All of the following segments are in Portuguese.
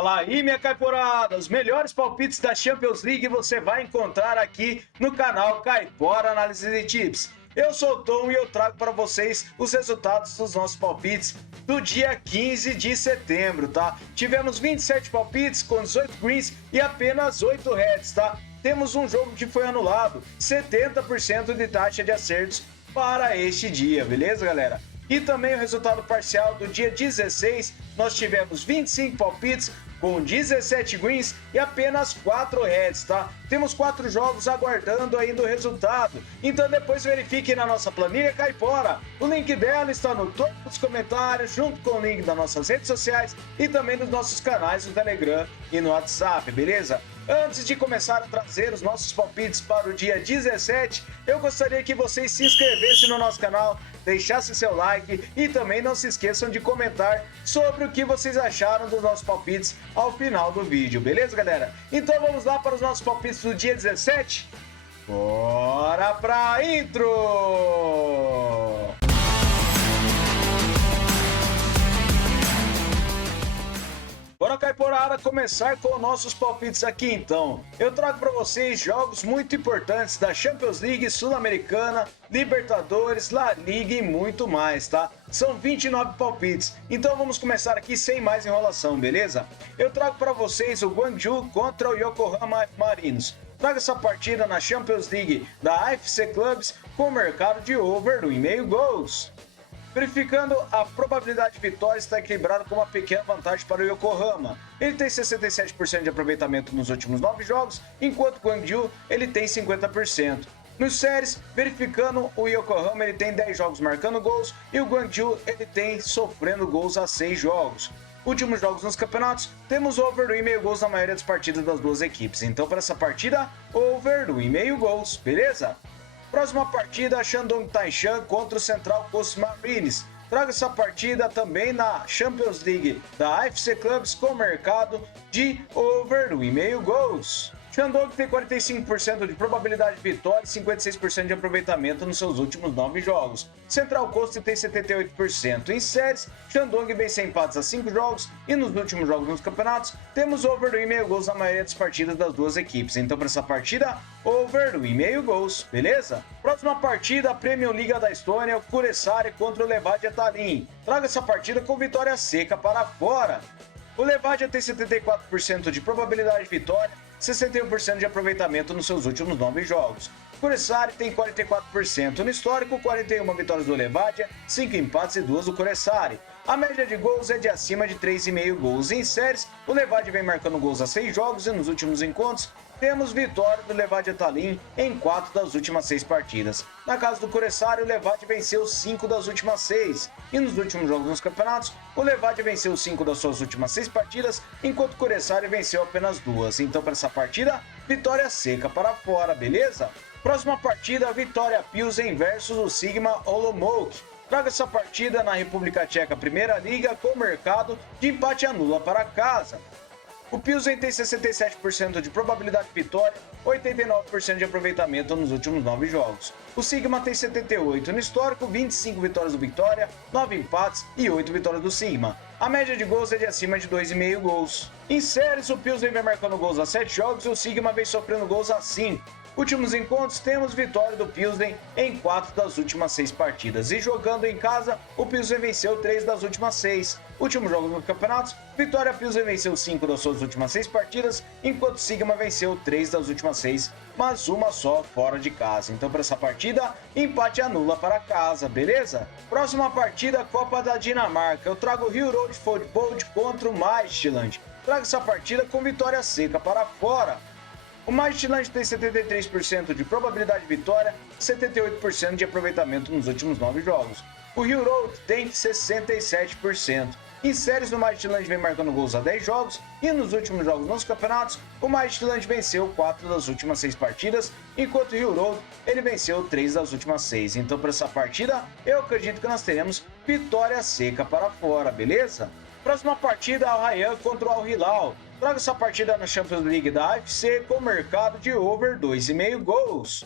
Fala aí, minha caiporada! Os melhores palpites da Champions League você vai encontrar aqui no canal Caipora Análise e Tips. Eu sou o Tom e eu trago para vocês os resultados dos nossos palpites do dia 15 de setembro, tá? Tivemos 27 palpites com 18 greens e apenas 8 reds, tá? Temos um jogo que foi anulado, 70% de taxa de acertos para este dia, beleza, galera? E também o resultado parcial do dia 16, nós tivemos 25 palpites com 17 greens e apenas 4 reds, tá? Temos 4 jogos aguardando ainda o resultado, então depois verifique na nossa planilha Caipora. O link dela está no topo dos comentários, junto com o link das nossas redes sociais e também nos nossos canais no Telegram e no WhatsApp, beleza? Antes de começar a trazer os nossos palpites para o dia 17, eu gostaria que vocês se inscrevessem no nosso canal, deixassem seu like e também não se esqueçam de comentar sobre o que vocês acharam dos nossos palpites ao final do vídeo, beleza, galera? Então vamos lá para os nossos palpites do dia 17? Bora pra intro! Bora, Caiporada, começar com nossos palpites aqui então. Eu trago para vocês jogos muito importantes da Champions League, Sul-Americana, Libertadores, La Liga e muito mais, tá? São 29 palpites, então vamos começar aqui sem mais enrolação, beleza? Eu trago para vocês o Gwangju contra o Yokohama Marinos. Trago essa partida na Champions League da AFC Clubs com mercado de over 1,5 gols. Verificando, a probabilidade de vitória está equilibrada com uma pequena vantagem para o Yokohama. Ele tem 67% de aproveitamento nos últimos 9 jogos, enquanto o Gwangju ele tem 50%. Nos séries, verificando, o Yokohama ele tem 10 jogos marcando gols e o Gwangju ele tem sofrendo gols a 6 jogos. Últimos jogos nos campeonatos, temos over 1,5 gols na maioria das partidas das duas equipes. Então, para essa partida, over 1,5 gols, beleza? Próxima partida, Shandong Taishan contra o Central Coast Marines. Trago essa partida também na Champions League da AFC Clubs com mercado de over 1,5 gols. Shandong tem 45% de probabilidade de vitória e 56% de aproveitamento nos seus últimos 9 jogos. Central Coast tem 78%. Em séries, Shandong vem sem empates a 5 jogos e nos últimos jogos nos campeonatos, temos over 1,5 gols na maioria das partidas das duas equipes. Então, para essa partida, over 1,5 gols, beleza? Próxima partida, a Premium Liga da Estônia, o Kuressaare contra o Levadia Tallinn. Traga essa partida com vitória seca para fora. O Levadia tem 74% de probabilidade de vitória, 61% de aproveitamento nos seus últimos 9 jogos. O Kuressaare tem 44% no histórico, 41 vitórias do Levadia, 5 empates e 2 do Kuressaare. A média de gols é de acima de 3,5 gols. Em séries, o Levadia vem marcando gols a 6 jogos e nos últimos encontros, temos vitória do Levadia Tallinn em 4 das últimas 6 partidas. Na casa do Kuressaare, o Levadia venceu 5 das últimas 6. E nos últimos jogos nos campeonatos, o Levadia venceu 5 das suas últimas 6 partidas, enquanto o Kuressaare venceu apenas 2. Então, para essa partida, vitória seca para fora, beleza? Próxima partida, Vitória Pilsen versus o Sigma Olomouc. Traga essa partida na República Tcheca Primeira Liga com mercado de empate anula para casa. O Pilsen tem 67% de probabilidade de vitória, 89% de aproveitamento nos últimos 9 jogos. O Sigma tem 78% no histórico, 25 vitórias do Vitória, 9 empates e 8 vitórias do Sigma. A média de gols é de acima de 2,5 gols. Em séries, o Pilsen vem marcando gols a 7 jogos e o Sigma vem sofrendo gols a 5. Últimos encontros, temos vitória do Pilsen em 4 das últimas 6 partidas. E jogando em casa, o Pilsen venceu 3 das últimas 6. Últimos jogos no campeonato, Vitória Pilsen venceu 5 das suas últimas 6 partidas, enquanto Sigma venceu 3 das últimas 6, mas uma só fora de casa. Então, para essa partida, empate anula para casa, beleza? Próxima partida, Copa da Dinamarca. Eu trago o Rio Road Football contra o Midtjylland. Trago essa partida com vitória seca para fora. O Midtjylland tem 73% de probabilidade de vitória e 78% de aproveitamento nos últimos 9 jogos. O Rio Road tem 67%. Em séries, o Midtjylland vem marcando gols a 10 jogos e nos últimos jogos nos campeonatos, o Midtjylland venceu 4 das últimas 6 partidas, enquanto o Rio Road ele venceu 3 das últimas 6. Então, para essa partida, eu acredito que nós teremos vitória seca para fora, beleza? Próxima partida, Al Rayyan contra o Al Hilal. Traga essa partida na Champions League da AFC com mercado de over 2,5 gols.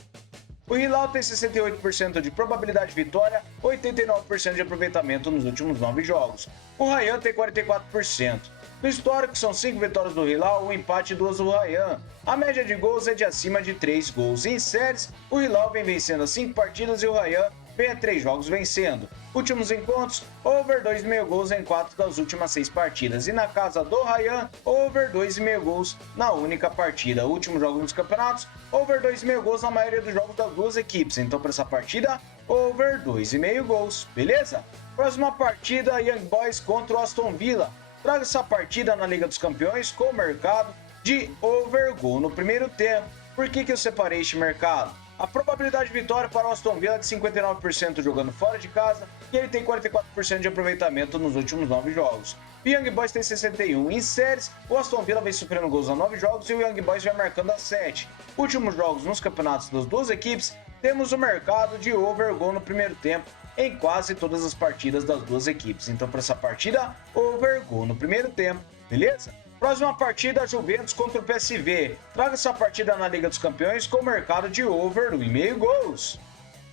O Hilal tem 68% de probabilidade de vitória, 89% de aproveitamento nos últimos 9 jogos. O Rayyan tem 44%. No histórico, são 5 vitórias do Hilal, um empate e 2 do Rayyan. A média de gols é de acima de 3 gols. Em séries, o Hilal vem vencendo as 5 partidas e o Rayyan vem a 3 jogos vencendo. Últimos encontros, over 2,5 gols em 4 das últimas 6 partidas. E na casa do Rayyan, over 2,5 gols na única partida. Últimos jogos nos campeonatos, over 2,5 gols na maioria dos jogos das duas equipes. Então, para essa partida, over 2,5 gols, beleza? Próxima partida, Young Boys contra o Aston Villa. Traga essa partida na Liga dos Campeões com o mercado de over gol no primeiro tempo. Por que eu separei este mercado? A probabilidade de vitória para o Aston Villa é de 59% jogando fora de casa e ele tem 44% de aproveitamento nos últimos 9 jogos. O Young Boys tem 61%. Em séries, o Aston Villa vem sofrendo gols a 9 jogos e o Young Boys vai marcando a 7. Últimos jogos nos campeonatos das duas equipes, temos o mercado de over gol no primeiro tempo em quase todas as partidas das duas equipes. Então, para essa partida, over gol no primeiro tempo, beleza? Próxima partida, Juventus contra o PSV. Traga essa partida na Liga dos Campeões com o mercado de over 1,5 gols.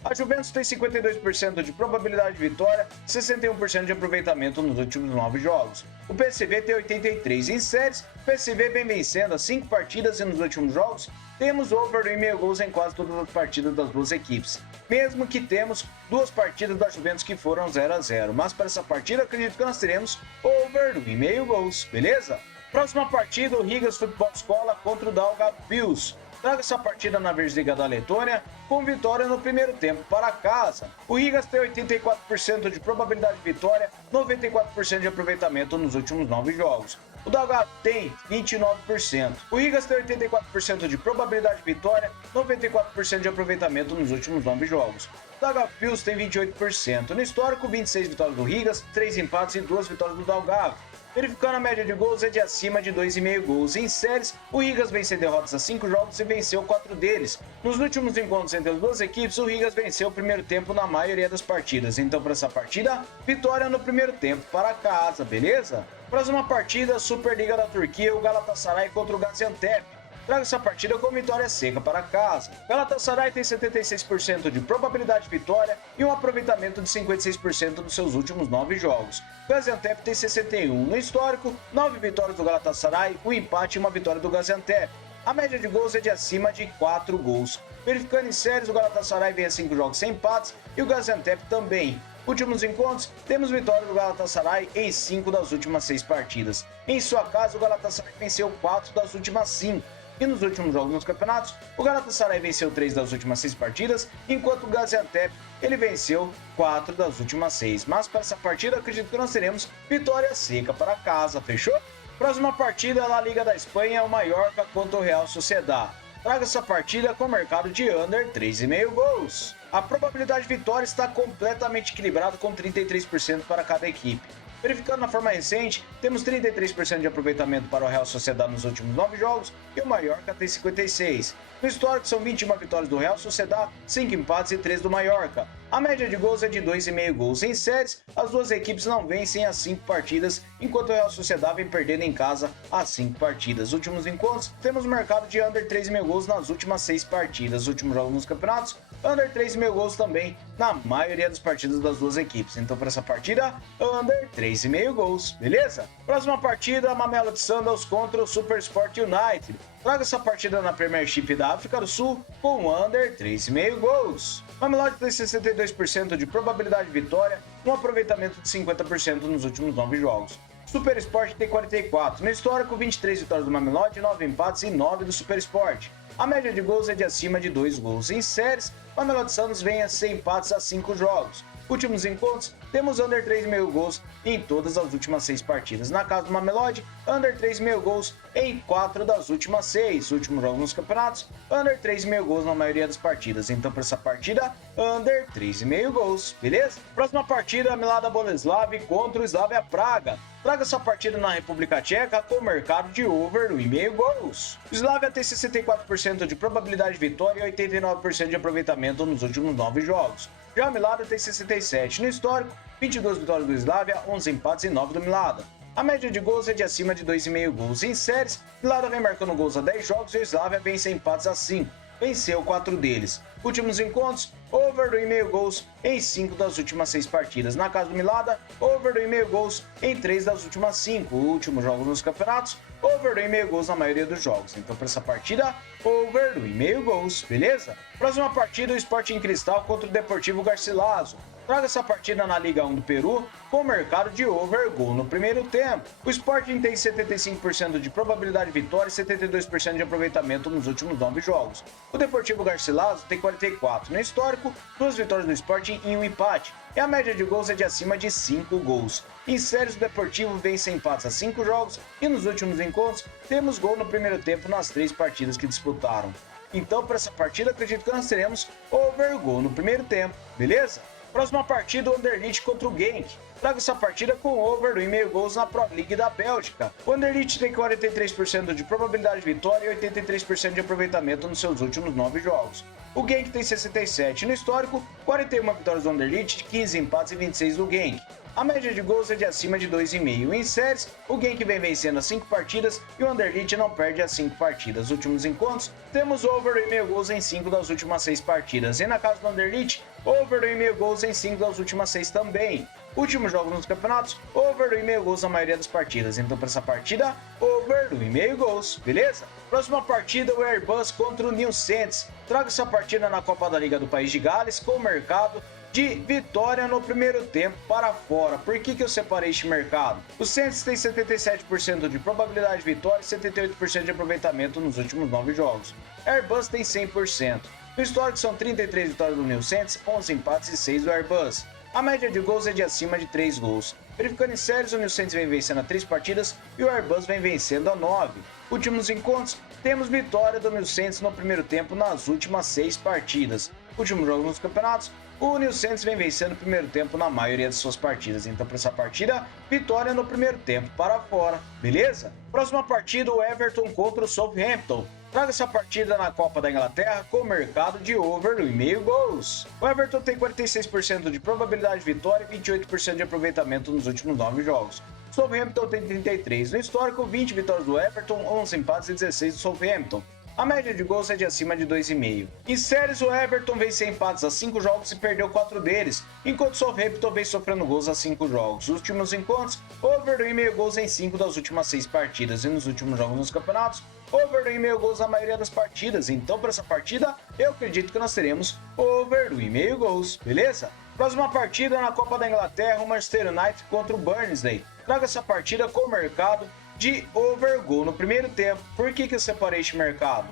A Juventus tem 52% de probabilidade de vitória, 61% de aproveitamento nos últimos 9 jogos. O PSV tem 83%. Em séries, o PSV vem vencendo as 5 partidas e nos últimos jogos temos over 1,5 gols em quase todas as partidas das duas equipes. Mesmo que temos 2 partidas da Juventus que foram 0-0. Mas para essa partida, acredito que nós teremos over 1,5 gols, beleza? Próxima partida, o Rigas Futebol Escola contra o Daugavpils. Traga essa partida na Versliga da Letônia com vitória no primeiro tempo para casa. O Rigas tem 84% de probabilidade de vitória, 94% de aproveitamento nos últimos 9 jogos. O Daugavpils tem 29%. O Rigas tem 84% de probabilidade de vitória, 94% de aproveitamento nos últimos 9 jogos. O Daugavpils tem 28%. No histórico, 26 vitórias do Rigas, 3 empates e 2 vitórias do Daugavpils. Verificando a média de gols é de acima de 2,5 gols. Em séries, o Rigas venceu derrotas a 5 jogos e venceu 4 deles. Nos últimos encontros entre as duas equipes, o Rigas venceu o primeiro tempo na maioria das partidas. Então, para essa partida, vitória no primeiro tempo para casa, beleza? Próxima partida, Superliga da Turquia, o Galatasaray contra o Gaziantep. Traga essa partida com vitória seca para casa. Galatasaray tem 76% de probabilidade de vitória e um aproveitamento de 56% dos seus últimos 9 jogos. Gaziantep tem 61%. No histórico, 9 vitórias do Galatasaray, um empate e uma vitória do Gaziantep. A média de gols é de acima de 4 gols. Verificando em séries, o Galatasaray vem a 5 jogos sem empates e o Gaziantep também. Últimos encontros, temos vitória do Galatasaray em 5 das últimas 6 partidas. Em sua casa, o Galatasaray venceu 4 das últimas 5. E nos últimos jogos nos campeonatos, o Galatasaray venceu 3 das últimas 6 partidas, enquanto o Gaziantep ele venceu 4 das últimas 6. Mas para essa partida, acredito que nós teremos vitória seca para casa, fechou? Próxima partida, na Liga da Espanha, o Mallorca contra o Real Sociedad. Traga essa partida com o mercado de under 3,5 gols. A probabilidade de vitória está completamente equilibrada com 33% para cada equipe. Verificando na forma recente, temos 33% de aproveitamento para o Real Sociedad nos últimos 9 jogos e o Mallorca tem 56%. No histórico, são 21 vitórias do Real Sociedad, 5 empates e 3 do Mallorca. A média de gols é de 2,5 gols. Em séries, as duas equipes não vencem as 5 partidas, enquanto o Real Sociedad vem perdendo em casa as 5 partidas. Últimos encontros, temos mercado de under 3,5 gols nas últimas 6 partidas. Últimos jogos nos campeonatos, under 3,5 gols também na maioria das partidas das duas equipes. Então, para essa partida, under 3,5 gols, beleza? Próxima partida, Mamelodi Sundowns contra o SuperSport United. Traga essa partida na Premiership da África do Sul com under 3,5 gols. Mamelodi tem 62% de probabilidade de vitória, um aproveitamento de 50% nos últimos 9 jogos. SuperSport tem 44%. No histórico, 23 vitórias do Mamelodi, 9 empates e 9 do SuperSport. A média de gols é de acima de 2 gols. Em séries, o Mamelodi Sundowns vem a 100 empates a 5 jogos. Últimos encontros, temos under 3,5 gols em todas as últimas 6 partidas. Na casa do Mamelodi, under 3,5 gols em 4 das últimas 6. Últimos jogos nos campeonatos, under 3,5 gols na maioria das partidas. Então, para essa partida, under 3,5 gols, beleza? Próxima partida, Milada Boleslav contra o Slavia Praga. Traga essa partida na República Tcheca com o mercado de over 1,5 gols. O Slavia tem 64% de probabilidade de vitória e 89% de aproveitamento nos últimos 9 jogos. Já o Milada tem 67%. No histórico, 22 vitórias do Slavia, 11 empates e 9 do Milada. A média de gols é de acima de 2,5 gols. Em séries, Milada vem marcando gols a 10 jogos e o Slavia vem sem empates a 5. venceu 4 deles. Últimos encontros, over 2,5 gols em 5 das últimas 6 partidas. Na casa do Milada, over 2,5 gols em 3 das últimas 5 últimos jogos nos campeonatos, over 2,5 gols na maioria dos jogos. Então, para essa partida, over 2,5 gols, beleza? Próxima partida, o Sporting Cristal contra o Deportivo Garcilaso. Traga essa partida na Liga 1 do Peru com o mercado de over gol no primeiro tempo. O Sporting tem 75% de probabilidade de vitória e 72% de aproveitamento nos últimos 9 jogos. O Deportivo Garcilaso tem 44 no histórico, 2 vitórias do Sporting e 1 empate. E a média de gols é de acima de 5 gols. Em séries, o Deportivo vence empates a 5 jogos e nos últimos encontros temos gol no primeiro tempo nas 3 partidas que disputaram. Então, para essa partida, acredito que nós teremos over gol no primeiro tempo, beleza? Próxima partida, o Anderlecht contra o Genk. Traga essa partida com over 2,5 gols na Pro League da Bélgica. O Anderlecht tem 43% de probabilidade de vitória e 83% de aproveitamento nos seus últimos 9 jogos. O Genk tem 67 no histórico, 41 vitórias do Anderlecht, 15 empates e 26 do Genk. A média de gols é de acima de 2,5. Em séries, o Genk vem vencendo as 5 partidas e o Anderlecht não perde as 5 partidas. Nos últimos encontros, temos over 2,5 gols em 5 das últimas 6 partidas. E na casa do Anderlecht, over 2,5 gols em 5 das últimas 6 também. Últimos jogos nos campeonatos, over 2,5 gols na maioria das partidas. Então, para essa partida, over 2,5 gols, beleza? Próxima partida, o Airbus contra o New Saints. Traga essa partida na Copa da Liga do País de Gales com o mercado de vitória no primeiro tempo para fora. Por que eu separei este mercado? O Saints tem 77% de probabilidade de vitória e 78% de aproveitamento nos últimos 9 jogos. Airbus tem 100%. No histórico são 33 vitórias do New Saints, 11 empates e 6 do Airbus. A média de gols é de acima de 3 gols. Verificando em séries, o New Saints vem vencendo a 3 partidas e o Airbus vem vencendo a 9. Últimos encontros, temos vitória do New Saints no primeiro tempo nas últimas 6 partidas. Últimos jogos nos campeonatos, o New Saints vem vencendo o primeiro tempo na maioria de suas partidas. Então, para essa partida, vitória no primeiro tempo para fora, beleza? Próxima partida, o Everton contra o Southampton. Traga essa partida na Copa da Inglaterra com o mercado de over 2,5 gols. O Everton tem 46% de probabilidade de vitória e 28% de aproveitamento nos últimos 9 jogos. O Southampton tem 33 no histórico, 20 vitórias do Everton, 11 empates e 16 do Southampton. A média de gols é de acima de 2,5. Em séries, o Everton vem sem empates a 5 jogos e perdeu 4 deles, enquanto o Southampton vem sofrendo gols a 5 jogos. Nos últimos encontros, over 2,5 gols em 5 das últimas 6 partidas. E nos últimos jogos nos campeonatos, over 2,5 gols na maioria das partidas. Então, para essa partida, eu acredito que nós teremos over 2,5 gols, beleza? Próxima partida na Copa da Inglaterra, o Manchester United contra o Barnsley. Traga essa partida com o mercado de over goal no primeiro tempo. Por que eu separei este mercado?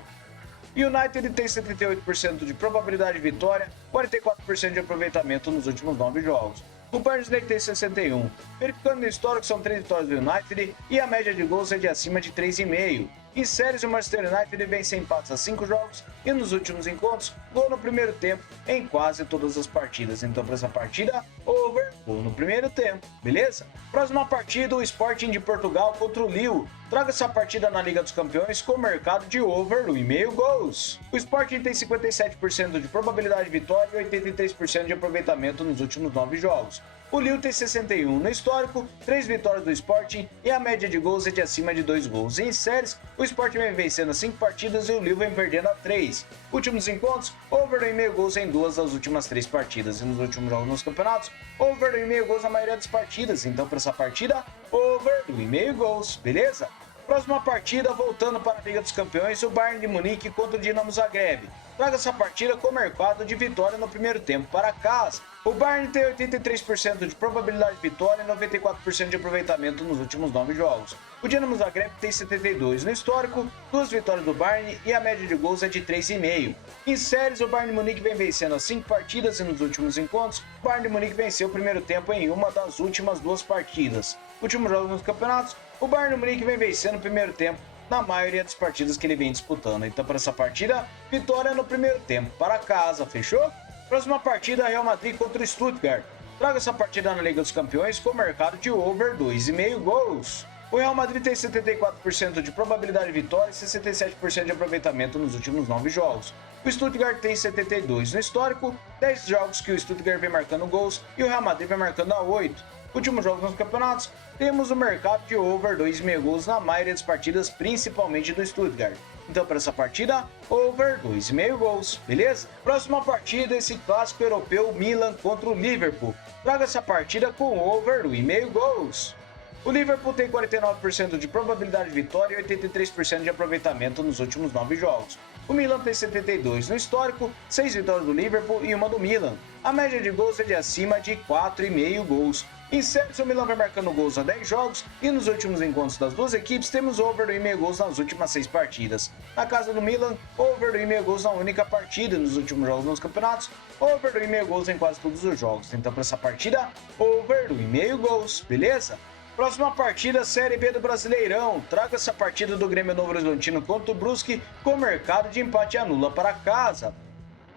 O United tem 78% de probabilidade de vitória, 44% de aproveitamento nos últimos 9 jogos. O Barnsley tem 61. Verificando no histórico, são 3 vitórias do United e a média de gols é de acima de 3,5. Em séries, o Manchester United vem sem empates a 5 jogos e nos últimos encontros, gol no primeiro tempo em quase todas as partidas. Então, para essa partida, over, gol no primeiro tempo, beleza? Próxima partida, o Sporting de Portugal contra o Lille. Traga essa partida na Liga dos Campeões com o mercado de over 2,5 gols. O Sporting tem 57% de probabilidade de vitória e 83% de aproveitamento nos últimos 9 jogos. O Lille tem 61 no histórico, 3 vitórias do Sporting e a média de gols é de acima de 2 gols. Em séries, o Sporting vem vencendo 5 partidas e o Lille vem perdendo a 3. Últimos encontros, over 2,5 gols em 2 das últimas 3 partidas. E nos últimos jogos nos campeonatos, over 2,5 gols na maioria das partidas. Então, para essa partida, over 2,5 gols, beleza? Próxima partida, voltando para a Liga dos Campeões, o Bayern de Munique contra o Dinamo Zagreb. Traga essa partida com o mercado de vitória no primeiro tempo para casa. O Bayern tem 83% de probabilidade de vitória e 94% de aproveitamento nos últimos 9 jogos. O Dinamo Zagreb tem 72 no histórico, 2 vitórias do Bayern e a média de gols é de 3,5. Em séries, o Bayern de Munique vem vencendo as 5 partidas e nos últimos encontros, o Bayern de Munique venceu o primeiro tempo em uma das últimas 2 partidas. Últimos jogos nos campeonatos, o Bayern de Munique vem vencendo o primeiro tempo na maioria das partidas que ele vem disputando. Então, para essa partida, vitória no primeiro tempo para casa, fechou? Próxima partida, Real Madrid contra o Stuttgart. Traga essa partida na Liga dos Campeões com o mercado de over 2,5 gols. O Real Madrid tem 74% de probabilidade de vitória e 67% de aproveitamento nos últimos 9 jogos. O Stuttgart tem 72 no histórico, 10 jogos que o Stuttgart vem marcando gols e o Real Madrid vem marcando a 8. Últimos jogos nos campeonatos, temos o mercado de over 2,5 gols na maioria das partidas, principalmente do Stuttgart. Então, para essa partida, over 2,5 gols, beleza? Próxima partida, esse clássico europeu, Milan contra o Liverpool. Traga essa partida com over 1,5 gols. O Liverpool tem 49% de probabilidade de vitória e 83% de aproveitamento nos últimos 9 jogos. O Milan tem 72 no histórico, 6 vitórias do Liverpool e uma do Milan. A média de gols é de acima de 4,5 gols. Em séries, o Milan vai marcando gols a 10 jogos e nos últimos encontros das duas equipes temos over 1,5 gols nas últimas 6 partidas. Na casa do Milan, over 1,5 gols na única partida nos últimos jogos nos campeonatos, over 1,5 gols em quase todos os jogos. Então, para essa partida, over 1,5 gols, beleza? Próxima partida, Série B do Brasileirão. Traga essa partida do Grêmio Novo Horizontino contra o Brusque com mercado de empate anula para casa.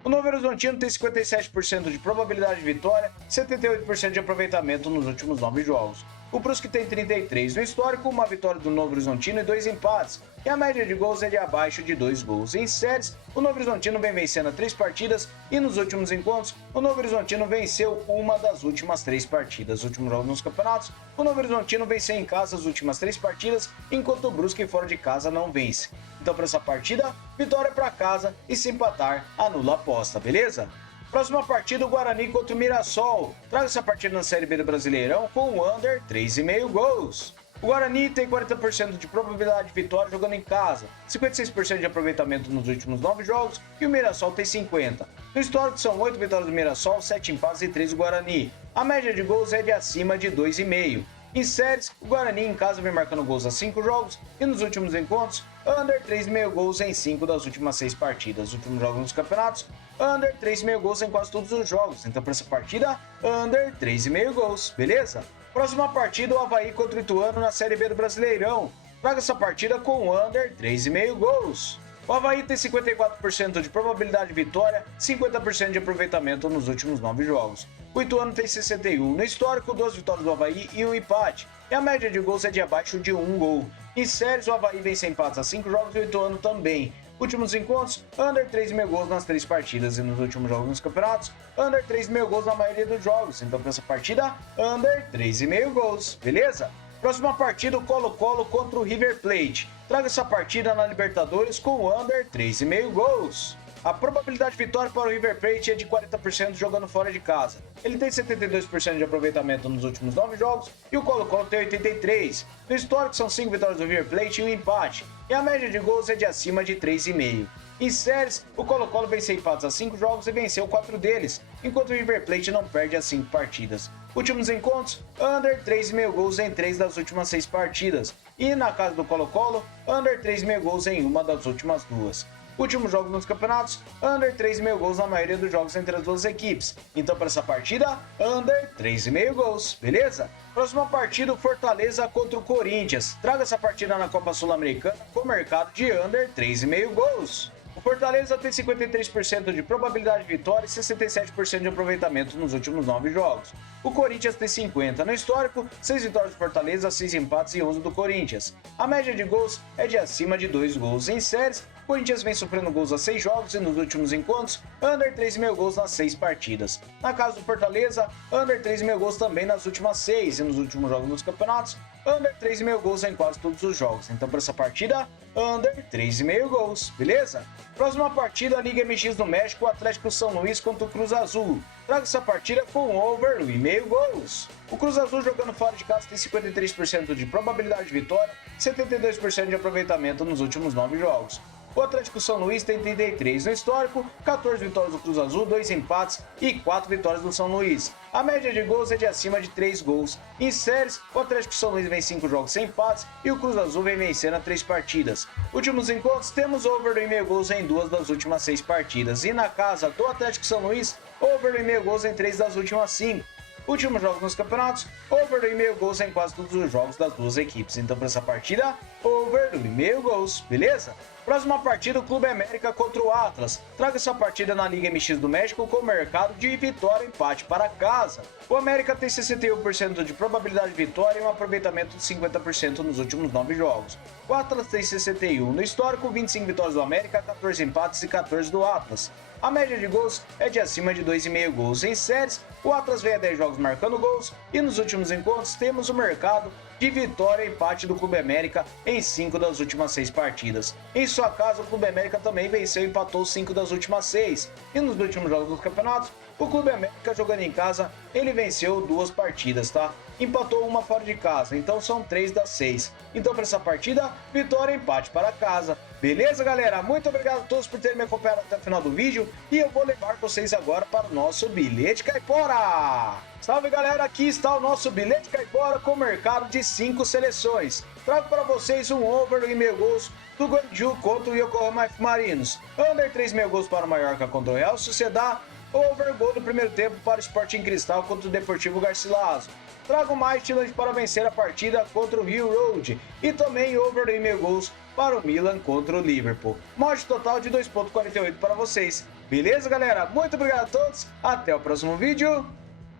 O Novo Horizontino tem 57% de probabilidade de vitória, 78% de aproveitamento nos últimos 9 jogos. O Brusque tem 33 no histórico, uma vitória do Novo Horizontino e 2 empates, e a média de gols é de abaixo de 2 gols. Em séries, o Novo Horizontino vem vencendo 3 partidas e nos últimos encontros, o Novo Horizontino venceu uma das últimas 3 partidas. Últimos jogos nos campeonatos, o Novo Horizontino venceu em casa as últimas 3 partidas, enquanto o Brusque fora de casa não vence. Então, para essa partida, vitória para casa e se empatar, anula a aposta, beleza? Próxima partida, o Guarani contra o Mirassol. Traga essa partida na Série B do Brasileirão com o under 3,5 gols. O Guarani tem 40% de probabilidade de vitória jogando em casa, 56% de aproveitamento nos últimos 9 jogos e o Mirassol tem 50%. No histórico são 8 vitórias do Mirassol, 7 empates e 3 do Guarani. A média de gols é de acima de 2,5. Em séries, o Guarani em casa vem marcando gols a 5 jogos e nos últimos encontros, under 3,5 gols em 5 das últimas 6 partidas. Últimos jogos nos campeonatos, under 3,5 gols em quase todos os jogos. Então, para essa partida, under 3,5 gols, beleza? Próxima partida, o Avaí contra o Ituano na Série B do Brasileirão. Traga essa partida com under 3,5 gols. O Avaí tem 54% de probabilidade de vitória, 50% de aproveitamento nos últimos 9 jogos. O Ituano tem 61 no histórico, 2 vitórias do Avaí e 1 empate. E a média de gols é de abaixo de 1 gol. Em séries, o Avaí vence empates a 5 jogos e o Ituano também. Últimos encontros, under 3,5 gols nas 3 partidas e nos últimos jogos nos campeonatos, under 3,5 gols na maioria dos jogos. Então, para essa partida, under 3,5 gols, beleza? Próxima partida, o Colo-Colo contra o River Plate. Traga essa partida na Libertadores com under 3,5 gols. A probabilidade de vitória para o River Plate é de 40% jogando fora de casa. Ele tem 72% de aproveitamento nos últimos 9 jogos e o Colo-Colo tem 83%. No histórico são 5 vitórias do River Plate e 1 empate. E a média de gols é de acima de 3,5. Em séries, o Colo-Colo venceu empates a 5 jogos e venceu 4 deles, enquanto o River Plate não perde as 5 partidas. Últimos encontros, under 3,5 gols em 3 das últimas 6 partidas. E na casa do Colo-Colo, under 3,5 gols em uma das últimas 2. Últimos jogos nos campeonatos, under 3,5 gols na maioria dos jogos entre as duas equipes. Então, para essa partida, under 3,5 gols, beleza? Próxima partida, o Fortaleza contra o Corinthians. Traga essa partida na Copa Sul-Americana com mercado de under 3,5 gols. O Fortaleza tem 53% de probabilidade de vitória e 67% de aproveitamento nos últimos 9 jogos. O Corinthians tem 50% no histórico, 6 vitórias do Fortaleza, 6 empates e 11 do Corinthians. A média de gols é de acima de 2 gols. Em séries, o Corinthians vem sofrendo gols a 6 jogos e nos últimos encontros, under 3,5 gols nas 6 partidas. Na casa do Fortaleza, under 3,5 gols também nas últimas 6 e nos últimos jogos nos campeonatos, under 3,5 gols em quase todos os jogos. Então, para essa partida, under 3,5 gols, beleza? Próxima partida, a Liga MX do México, o Atlético São Luís contra o Cruz Azul. Traga essa partida com over 1,5 gols. O Cruz Azul jogando fora de casa tem 53% de probabilidade de vitória, 72% de aproveitamento nos últimos 9 jogos. O Atlético São Luís tem 33 no histórico, 14 vitórias do Cruz Azul, 2 empates e 4 vitórias do São Luís. A média de gols é de acima de 3 gols. Em séries, o Atlético São Luís vem 5 jogos sem empates e o Cruz Azul vem vencendo a 3 partidas. Últimos encontros, temos over 1,5 gols em 2 das últimas 6 partidas. E na casa do Atlético São Luís, over 1,5 gols em 3 das últimas 5. Últimos jogos nos campeonatos, over 1,5 gols em quase todos os jogos das duas equipes. Então, para essa partida, over 1,5 gols, beleza? Próxima partida, o Clube América contra o Atlas. Traga essa partida na Liga MX do México com mercado de vitória e empate para casa. O América tem 61% de probabilidade de vitória e um aproveitamento de 50% nos últimos 9 jogos. O Atlas tem 61 no histórico, 25 vitórias do América, 14 empates e 14 do Atlas. A média de gols é de acima de 2,5 gols em séries. O Atlas vem a 10 jogos marcando gols e nos últimos encontros temos o mercado de vitória e empate do Clube América em 5 das últimas 6 partidas. Em sua casa, o Clube América também venceu e empatou 5 das últimas 6. E nos últimos jogos dos campeonatos, o Clube América jogando em casa, ele venceu 2 partidas, tá? Empatou uma fora de casa, então são 3 das 6. Então para essa partida, vitória e empate para casa. Beleza, galera? Muito obrigado a todos por terem me acompanhado até o final do vídeo e eu vou levar vocês agora para o nosso Bilhete Caipora. Salve, galera! Aqui está o nosso Bilhete Caipora com o mercado de 5 seleções. Trago para vocês um over do 1,5 gols do Guangzhou contra o Yokohama F Marinos. Under 3,5 gols para o Mallorca contra o Real Sociedad. Over gol no primeiro tempo para o Sporting Cristal contra o Deportivo Garcilaso. Trago mais Chile para vencer a partida contra o Rio Road e também over 1,5 gols para o Milan contra o Liverpool. Mote total de 2,48 para vocês. Beleza, galera? Muito obrigado a todos. Até o próximo vídeo.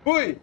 Fui!